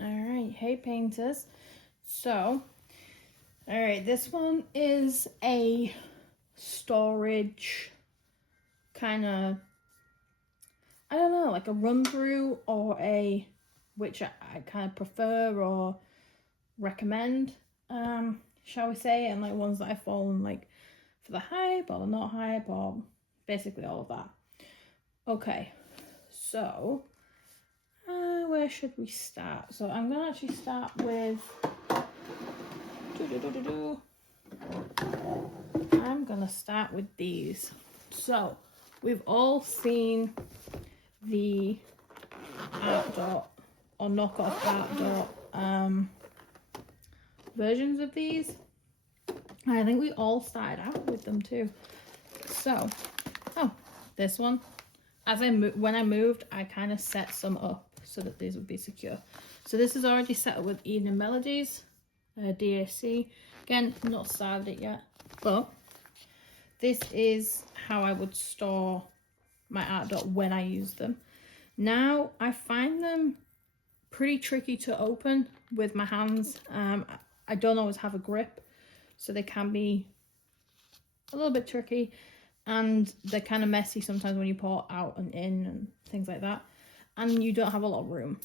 Alright, hey painters. So, alright, this one is a storage kind of, I don't know, like a run through, or a, which I kind of prefer or recommend, shall we say, and like ones that I've fallen like for the hype or not hype, or basically all of that. Okay, so where should we start? So I'm gonna actually start with I'm gonna start with these. So we've all seen the OutDot or knockoff OutDot versions of these. I think we all started out with them too. So, oh, this one. When I moved, I kind of set some up so that these would be secure. So this is already set up with Evening Melodies, DAC. Again, not started it yet, but this is how I would store my OutDot when I use them. Now, I find them pretty tricky to open with my hands. I don't always have a grip, so they can be a little bit tricky, and they're kind of messy sometimes when you pour out and in and things like that, and you don't have a lot of room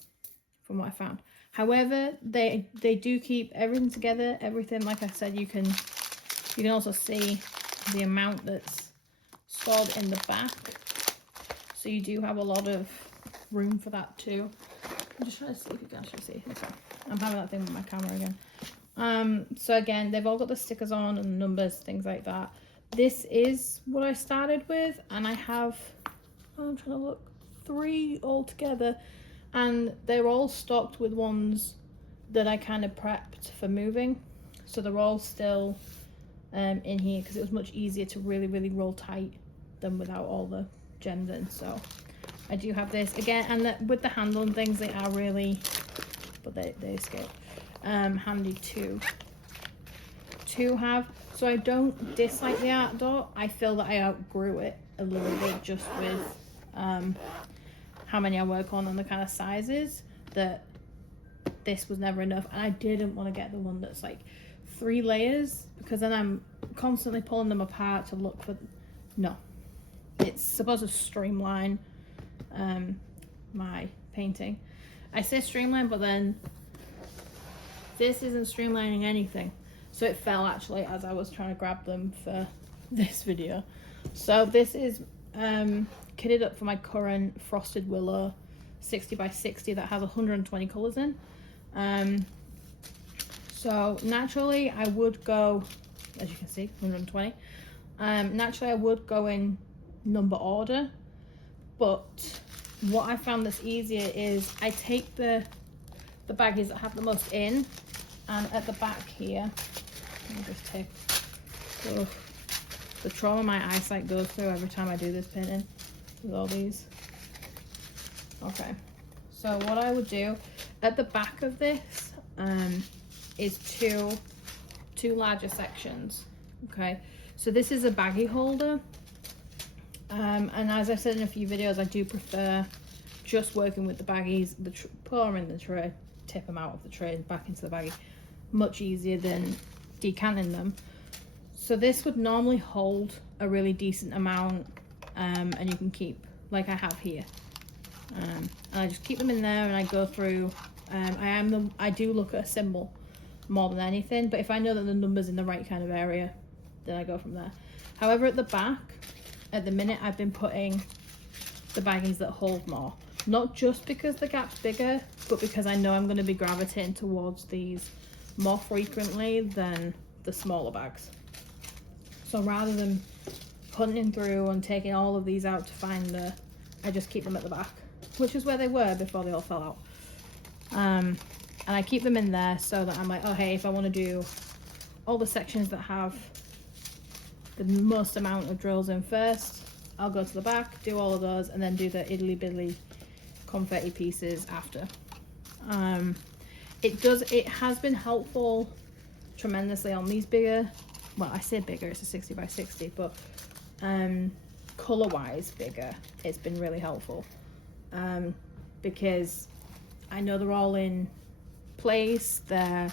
from what I found. However, they do keep everything together, everything. Like I said, you can also see the amount that's stored in the back, so you do have a lot of room for that too. I'm just trying to see if you can actually see. Okay, I'm having that thing with my camera again. So again, they've all got the stickers on and numbers, things like that. This is what I started with, and I have, I'm trying to look, 3 altogether, and they're all stocked with ones that I kind of prepped for moving, so they're all still in here because it was much easier to really roll tight than without all the gems in. So I do have this again, and with the handle and things, they are really, but they escape, handy to have. So I don't dislike the OutDot. I feel that I outgrew it a little bit just with how many I work on and the kind of sizes, that this was never enough. And I didn't want to get the one that's like 3 layers, because then I'm constantly pulling them apart to look for, no. It's supposed to streamline my painting. I say streamline, but then this isn't streamlining anything. So it fell actually as I was trying to grab them for this video. So this is kitted up for my current Frosted Willow 60 by 60 that has 120 colours in. So naturally I would go, as you can see, 120. Naturally I would go in number order, but what I found that's easier is I take the baggies that have the most in, and at the back here, let me just take, oh, the trauma my eyesight goes through every time I do this painting with all these. Okay, so what I would do at the back of this is two larger sections. Okay, so this is a baggie holder, and as I've said in a few videos, I do prefer just working with the baggies, pour them in the tray, tip them out of the tray and back into the baggie. Much easier than decanting them. So this would normally hold a really decent amount, and you can keep, like I have here, and I just keep them in there, and I go through. I do look at a symbol more than anything, but if I know that the number's in the right kind of area, then I go from there. However, at the back, at the minute, I've been putting the baggies that hold more, not just because the gap's bigger, but because I know I'm going to be gravitating towards these more frequently than the smaller bags. So rather than hunting through and taking all of these out to find I just keep them at the back, which is where they were before they all fell out. And I keep them in there so that I'm like, oh hey, if I want to do all the sections that have the most amount of drills in first, I'll go to the back, do all of those, and then do the idly biddly confetti pieces after. It has been helpful tremendously on these bigger, well, I say bigger, it's a 60 by 60, but color wise bigger, it's been really helpful, because I know they're all in place there.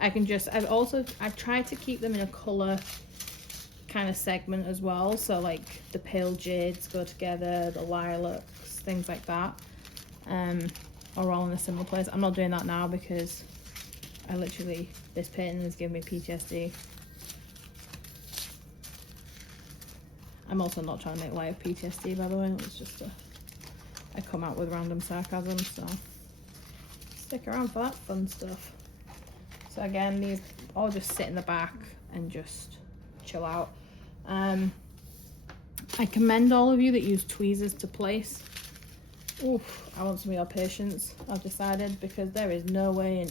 I've tried to keep them in a color kind of segment as well, so like the pale jades go together, the lilacs, things like that, are all in a similar place. I'm not doing that now because this painting has given me PTSD. I'm also not trying to make light of PTSD, by the way. It's just I come out with random sarcasm, so stick around for that fun stuff. So again, these all just sit in the back and just chill out. I commend all of you that use tweezers to place. Oof, I want some of your patience, I've decided, because there is no way in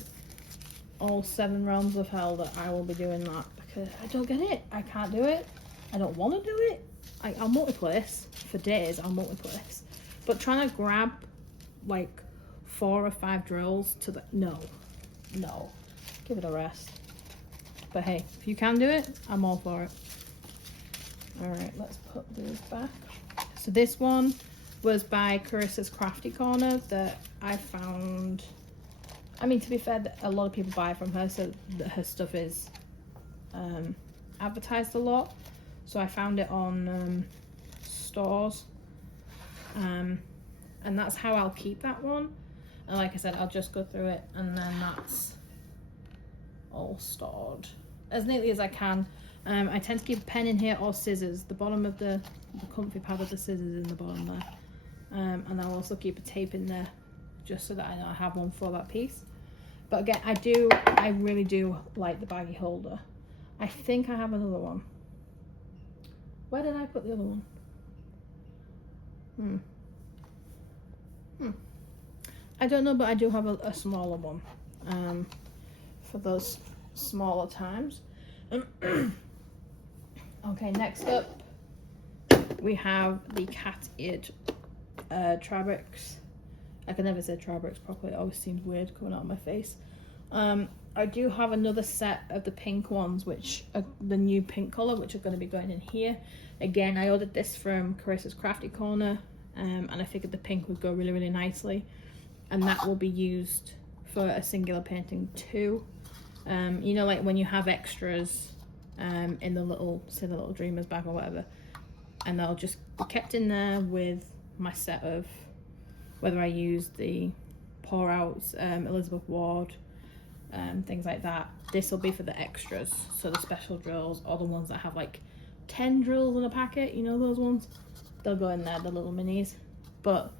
all 7 realms of hell that I will be doing that, because I don't get it. I can't do it. I don't want to do it. I'll multi-place for days, I'll multi-place. But trying to grab like 4 or 5 drills to the, no, give it a rest. But hey, if you can do it, I'm all for it. All right, let's put these back. So this one was by Carissa's Crafty Corner that I found. I mean, to be fair, a lot of people buy from her, so that her stuff is advertised a lot. So I found it on stores, and that's how I'll keep that one. And like I said, I'll just go through it, and then that's all stored as neatly as I can. I tend to keep a pen in here or scissors. The bottom of the comfy pad with the scissors in the bottom there. And I'll also keep a tape in there just so that I know I have one for that piece. But again, I really do like the baggie holder. I think I have another one. Where did I put the other one? I don't know, but I do have a smaller one for those smaller times. Okay, next up we have the cat-eared Trabrix. I can never say Trabrix properly, it always seems weird coming out of my face. I do have another set of the pink ones, which are the new pink colour, which are going to be going in here. Again, I ordered this from Carissa's Crafty Corner, and I figured the pink would go really, really nicely. And that will be used for a singular painting too. You know, like when you have extras in the little, say the little Dreamer's bag or whatever, and they'll just be kept in there with my set of, whether I use the pour outs, Elizabeth Ward, things like that. This will be for the extras, so the special drills, or the ones that have like 10 drills in a packet, you know, those ones, they'll go in there, the little minis. But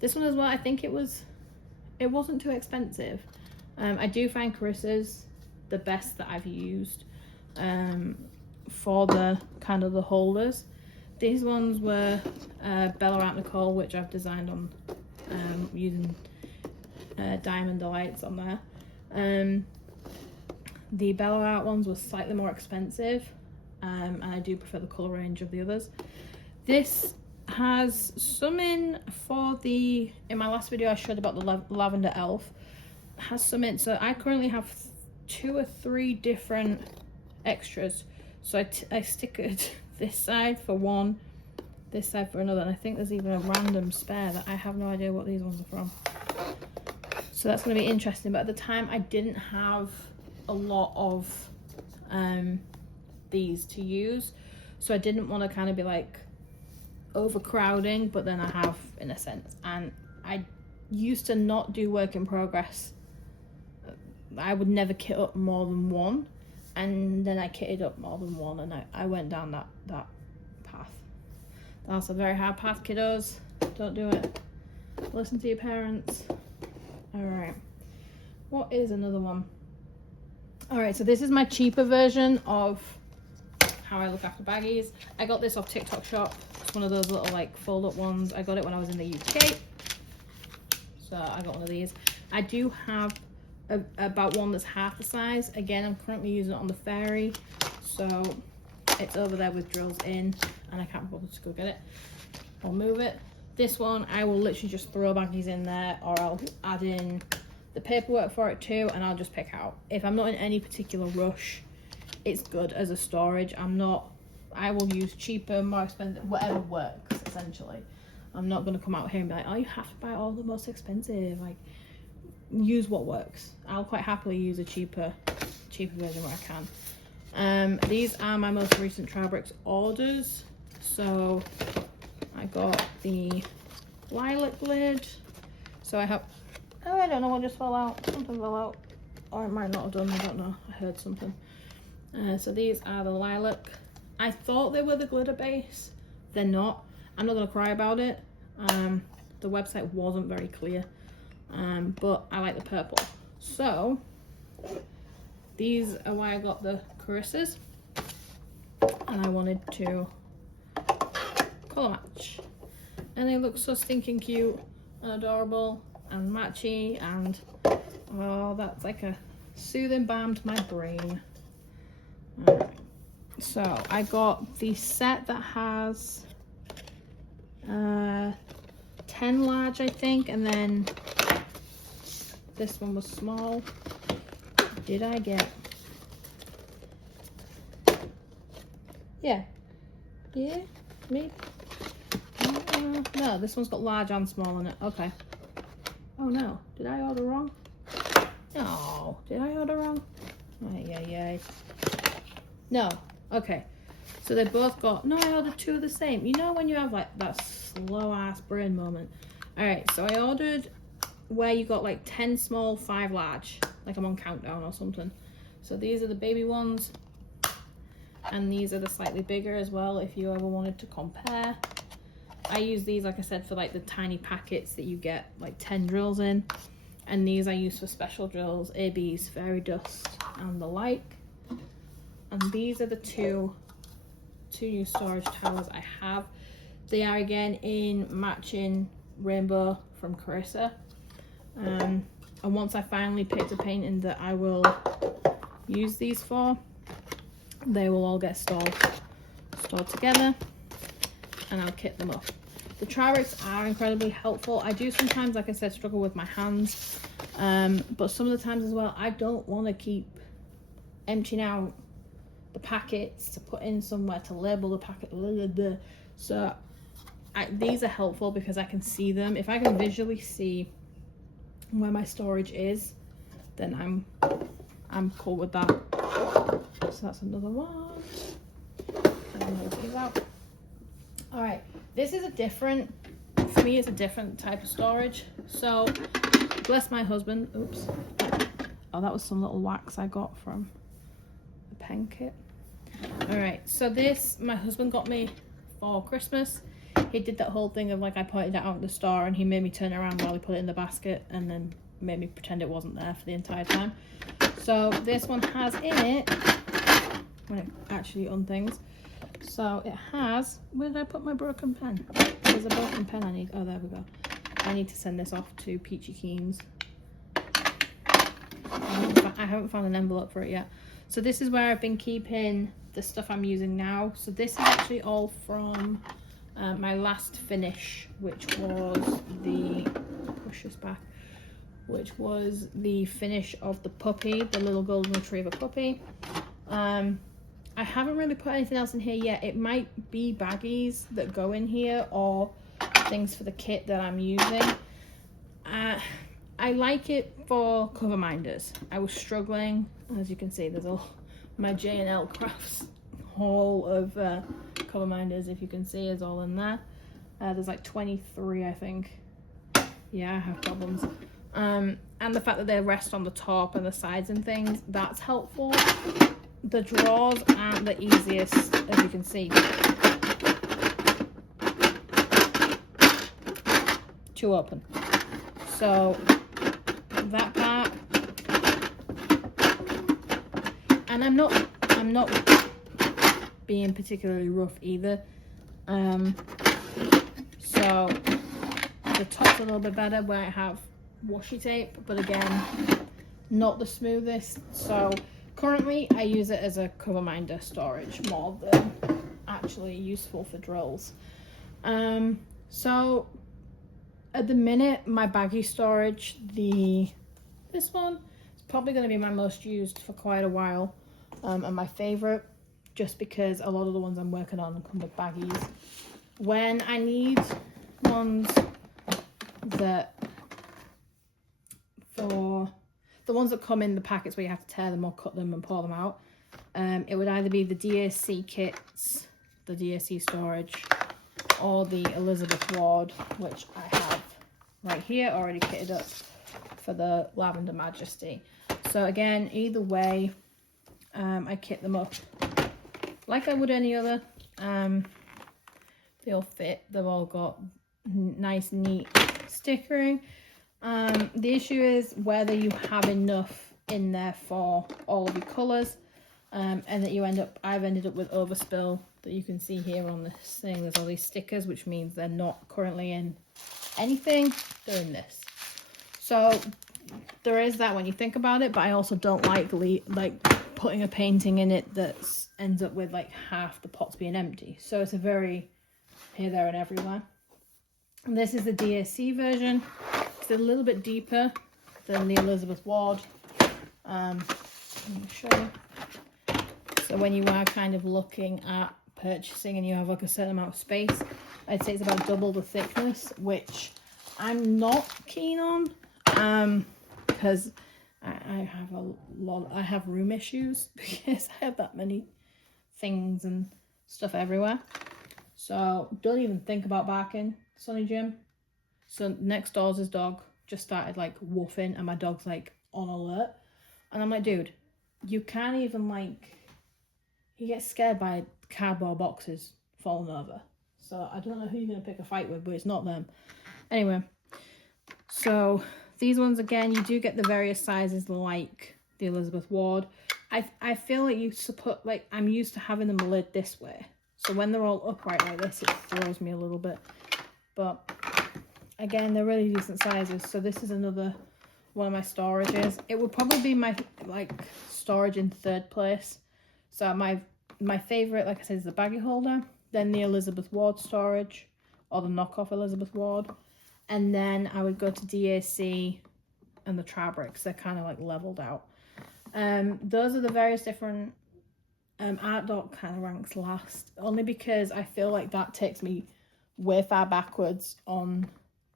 this one as well, I think it wasn't too expensive. I do find Carissa's the best that I've used for the kind of the holders. These ones were Bella Art Nicole, which I've designed on using Diamond Delights on there. The Bella Art ones were slightly more expensive, and I do prefer the colour range of the others. This has some in for the, in my last video I showed about the Lavender Elf, has some in, so I currently have 2 or 3 different extras. So I stickered this side for one, this side for another, and I think there's even a random spare that I have no idea what these ones are from. So that's going to be interesting, but at the time I didn't have a lot of these to use, so I didn't want to kind of be like overcrowding, but then I have in a sense. And I used to not do work in progress. I would never kit up more than one, and then I kitted up more than one, and I went down that path. That's a very hard path, kiddos. Don't do it. Listen to your parents. Alright, what is another one? Alright, so this is my cheaper version of how I look after baggies. I got this off TikTok Shop. It's one of those little like fold up ones. I got it when I was in the UK, so I got one of these. I do have about one that's half the size. Again, I'm currently using it on the fairy, so it's over there with drills in, and I can't bother to go get it or move it. This one, I will literally just throw baggies in there, or I'll add in the paperwork for it too, and I'll just pick out. If I'm not in any particular rush, it's good as a storage. I'm not I will use cheaper, more expensive, whatever works, essentially. I'm not going to come out here and be like, oh, you have to buy all the most expensive. Like, use what works. I'll quite happily use a cheaper version where I can. These are my most recent Trabricks orders. So I got the lilac lid. So I have, oh, I don't know what just fell out. Something fell out. Or it might not have done, I don't know. I heard something. So these are the lilac. I thought they were the glitter base. They're not. I'm not going to cry about it. The website wasn't very clear. But I like the purple. So these are why I got the Carissa's. And I wanted to colour match. And they look so stinking cute and adorable and matchy, and oh, that's like a soothing balm to my brain. Alright, so I got the set that has 10 large, I think, and then this one was small. Did I get? Yeah, me. No, this one's got large and small in it. Okay. Oh no, did I order wrong? No, did I order wrong? Ay. No, okay. So they both got, no, I ordered two of the same. You know when you have like that slow ass brain moment. All right, so I ordered where you got like 10 small, 5 large, like I'm on Countdown or something. So these are the baby ones, and these are the slightly bigger as well if you ever wanted to compare. I use these, like I said, for like the tiny packets that you get like 10 drills in, and these I use for special drills, ABs, fairy dust and the like. And these are the two new storage towers I have. They are again in matching rainbow from Carissa. And once I finally pick the painting that I will use these for, they will all get stored together, and I'll kit them up. The Trabricks are incredibly helpful. I do sometimes, like I said, struggle with my hands, but some of the times as well, I don't want to keep emptying out the packets to put in somewhere to label the packet. So these are helpful because I can see them. If I can visually see where my storage is, then I'm cool with that. So that's another one. And move these out. All right, this is a different, for me it's a different type of storage. So bless my husband, oops. Oh, that was some little wax I got from the pen kit. All right, so this, my husband got me for Christmas. He did that whole thing of like, I pointed it out at the store and he made me turn around while he put it in the basket and then made me pretend it wasn't there for the entire time. So this one has in it, when it actually unthings, so it has, where did I put my broken pen? There's a broken pen I need, oh there we go. I need to send this off to Peachy Keen's. I haven't found an envelope for it yet. So this is where I've been keeping the stuff I'm using now. So this is actually all from my last finish, which was the, push this back, which was the finish of the puppy, the little golden retriever puppy. I haven't really put anything else in here yet. It might be baggies that go in here or things for the kit that I'm using. I like it for cover minders. I was struggling, as you can see, there's all my J&L Crafts haul of cover minders, if you can see, is all in there. There's like 23, I think. Yeah, I have problems. And the fact that they rest on the top and the sides and things, that's helpful. The drawers aren't the easiest, as you can see, to open. So that part, and I'm not being particularly rough either. So the top's a little bit better where I have washi tape, but again, not the smoothest. So currently I use it as a cover minder storage more than actually useful for drills. So at the minute, my baggie storage, this one is probably going to be my most used for quite a while, and my favorite. just because a lot of the ones I'm working on come with baggies. When I need ones that, for the ones that come in the packets where you have to tear them or cut them and pour them out, it would either be the DAC kits, the DAC storage, or the Elizabeth Ward, which I have right here already kitted up for the Lavender Majesty. So again, either way, I kit them up like I would any other. They all fit. They've all got nice, neat stickering. The issue is whether you have enough in there for all of your colours, and that you I've ended up with overspill that you can see here on this thing. There's all these stickers, which means they're not currently in anything. They're in this. So there is that when you think about it, but I also don't like putting a painting in it that ends up with like half the pots being empty. So it's a very here, there and everywhere. And this is the DAC version. It's a little bit deeper than the Elizabeth Ward. Let me show you. So when you are kind of looking at purchasing and you have like a certain amount of space, I'd say it's about double the thickness, which I'm not keen on, because I have room issues because I have that many things and stuff everywhere. So don't even think about barking, Sonny Jim. So next door's his dog just started like woofing, and my dog's like on alert, and I'm like, dude, you can't even like, he gets scared by cardboard boxes falling over. So I don't know who you're gonna pick a fight with, but it's not them. Anyway, so these ones, again, you do get the various sizes like the Elizabeth Ward. I feel like you support, like, I'm used to having them lid this way. So when they're all upright like this, it throws me a little bit. But again, they're really decent sizes. So this is another one of my storages. It would probably be my like storage in third place. So my favorite, like I said, is the baggie holder, then the Elizabeth Ward storage, or the knockoff Elizabeth Ward, and then I would go to DAC and the Trabricks. They're kind of like leveled out. Those are the various different. OutDot kind of ranks last, only because I feel like that takes me way far backwards on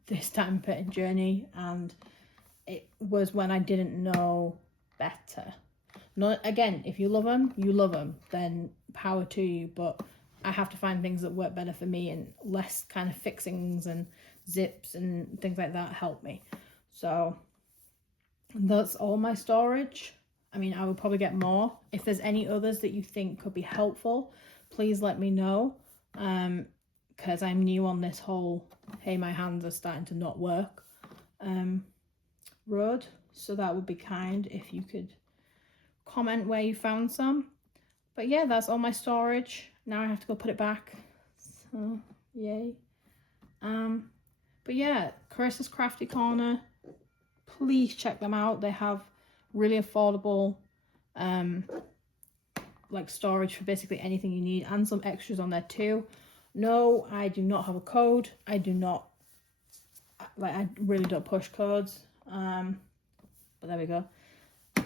this diamond painting journey, and it was when I didn't know better. Not, again, if you love them, then power to you, but I have to find things that work better for me, and less kind of fixings and zips and things like that help me. So that's all my storage. I mean, I would probably get more. If there's any others that you think could be helpful, please let me know, because I'm new on this whole, hey, my hands are starting to not work road. So that would be kind if you could comment where you found some. But yeah, that's all my storage. Now I have to go put it back. So, yay. But yeah, Carissa's Crafty Corner. Please check them out. They have really affordable like storage for basically anything you need, and some extras on there too. No, I do not have a code. I do not, like, I really don't push codes, but there we go.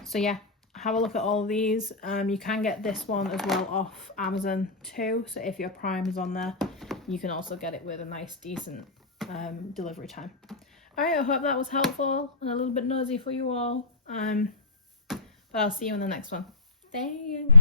So yeah, have a look at all these. You can get this one as well off Amazon too, so if your Prime is on there, you can also get it with a nice decent delivery time. Alright, I hope that was helpful and a little bit nosy for you all. But I'll see you in the next one. Thanks.